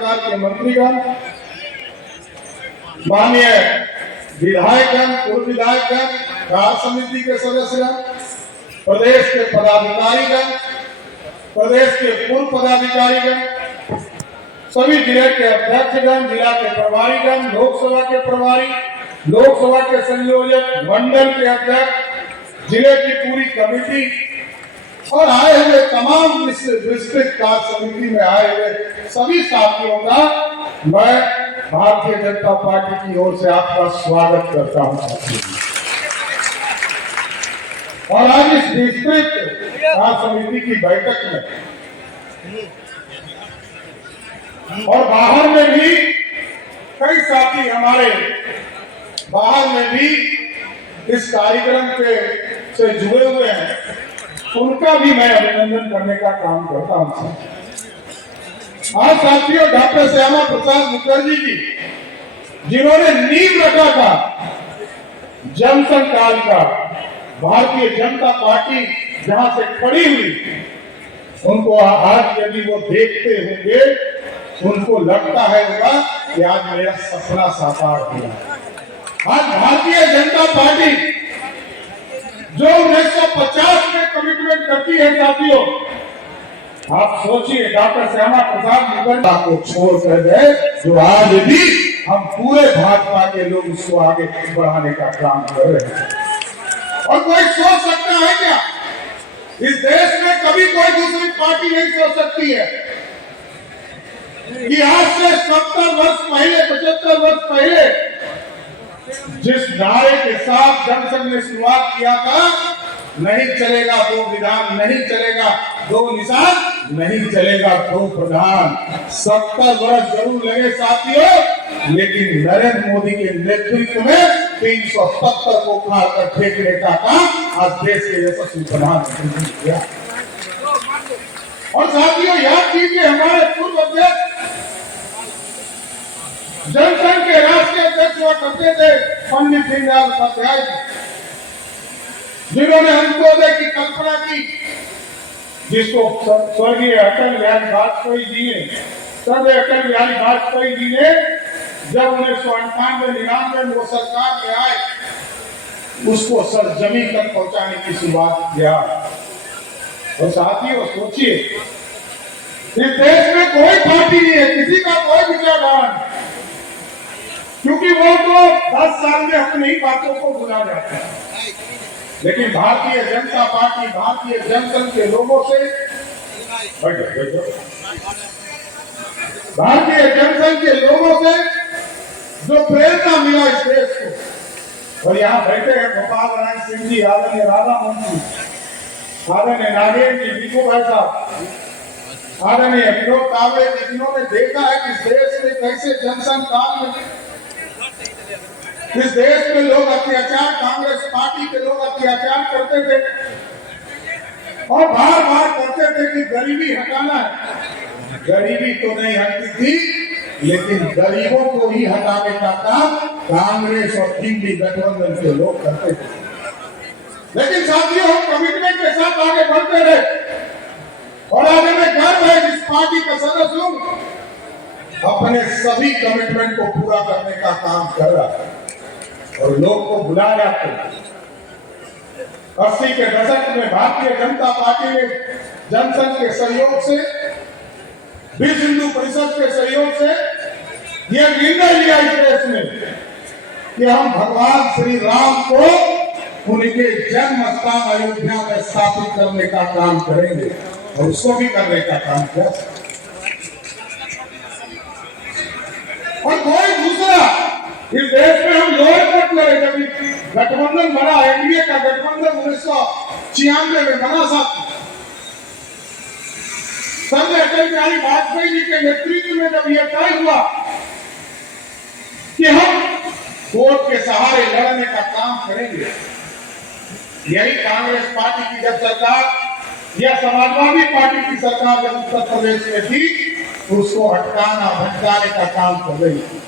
सरकार के मंत्रीगण, माननीय विधायकगण, पूर्व विधायकगण, कार्य समिति के सदस्यगण, प्रदेश के पदाधिकारीगण, प्रदेश के पूर्व पदाधिकारीगण, सभी जिले के अध्यक्षगण, जिला के प्रभारीगण, लोकसभा के प्रभारी, लोकसभा के संयोजक, मंडल के अध्यक्ष, जिले की पूरी कमेटी और आए हुए तमाम विस्तृत कार्य समिति में आए हुए सभी साथियों का मैं भारतीय जनता पार्टी की ओर से आपका स्वागत करता हूं। और आज इस विस्तृत कार्य समिति की बैठक में और बाहर में भी कई साथी हमारे बाहर में भी इस कार्यक्रम के से जुड़े हुए हैं, उनका भी मैं अभिनंदन करने का काम करता हूं। आज साथियों, डॉक्टर श्यामा प्रसाद मुखर्जी जी, जिन्होंने नींव रखा था जनसंघ काल का, भारतीय जनता पार्टी जहां से खड़ी हुई, उनको आज यदि वो देखते होंगे, उनको लगता है कि आज मेरा सपना साकार हुआ। आज भारतीय जनता पार्टी जो 1950 में कमिटमेंट करती है साथियों, आप सोचिए डॉक्टर श्यामा प्रसाद मुखर्जी को छोड़ कर गए, जो आज भी हम पूरे भाजपा के लोग उसको आगे बढ़ाने का काम कर रहे हैं। और कोई सोच सकता है क्या इस देश में कभी कोई दूसरी पार्टी नहीं सोच सकती है कि आज से 70 वर्ष पहले, 75 वर्ष पहले जिस नारे के साथ जनसंघ ने शुरुआत किया था, नहीं चलेगा दो विधान, नहीं चलेगा दो निशान, नहीं चलेगा दो प्रधान। 70 वर्ष जरूर लगे साथियों, लेकिन नरेंद्र मोदी के नेतृत्व में 370 को खाकर फेंकने का काम आज देश के यशस्वी प्रधानमंत्री ने किया। और साथियों, याद कीजिए, हमारे पूर्व अध्यक्ष जनसंघ के राष्ट्रीय अध्यक्ष हुआ करते थे पंडित दीनदयाल उपाध्याय जी, जिन्होंने अंत्योदय की कल्पना की, जिसको स्वर्गीय अटल बिहारी वाजपेयी जी ने, सर्व अटल बिहारी वाजपेयी जी ने जब 1998-99 में वो सरकार में आए, उसको सर जमीन तक पहुंचाने की शुरुआत किया। और साथियों सोचिए, इस देश में कोई पार्टी नहीं है, किसी का कोई विचारधारा, क्योंकि वो तो 10 साल में अपनी ही बातों को भुला जाता है। लेकिन भारतीय जनता पार्टी, भारतीय जनसंघ के लोगों से, भारतीय जनसंघ के लोगों से जो प्रेरणा मिला इस देश को, और यहाँ बैठे हैं गोपाल नारायण सिंह जी, आदरणीय राधा मोहन जी, आदरणीय नागेंद्र जी, विको भाई साहब, आदरणीय विनोद तावड़े जी, जिन्होंने देखा है कि इस देश में कैसे जनसंघ काल में इस देश में लोग अत्याचार, कांग्रेस पार्टी के लोग अत्याचार करते थे और बार बार कहते थे कि गरीबी हटाना है। गरीबी तो नहीं हटती थी, लेकिन गरीबों को ही हटाने का काम कांग्रेस और इंडी गठबंधन के लोग करते थे। लेकिन साथियों, हम कमिटमेंट के साथ आगे बढ़ते रहे और आज हमें गर्व है जिस पार्टी का सदस्य हूं, अपने सभी कमिटमेंट को पूरा करने का काम कर रहा है और लोग को बुला जाते हैं। 80 के दशक में भारतीय जनता पार्टी ने जनसंघ के सहयोग से, विश्व हिंदू परिषद के सहयोग से यह निर्णय लिया इस देश में कि हम भगवान श्री राम को उनके जन्म स्थान अयोध्या में स्थापित करने का काम करेंगे और उसको भी करने का काम किया। और कोई दूसरा इस देश में हम लोअर कोर्ट लड़े, जब गठबंधन बना, एनडीए का गठबंधन 1996 में बना साथ, सर्व अटल बिहारी वाजपेयी जी के नेतृत्व में जब यह तय हुआ कि हम कोर्ट के सहारे लड़ने का काम करेंगे, यही कांग्रेस पार्टी की जब सरकार या समाजवादी पार्टी की सरकार जब उत्तर प्रदेश में थी, उसको हटकाना, भटकाने का काम कर रही थी।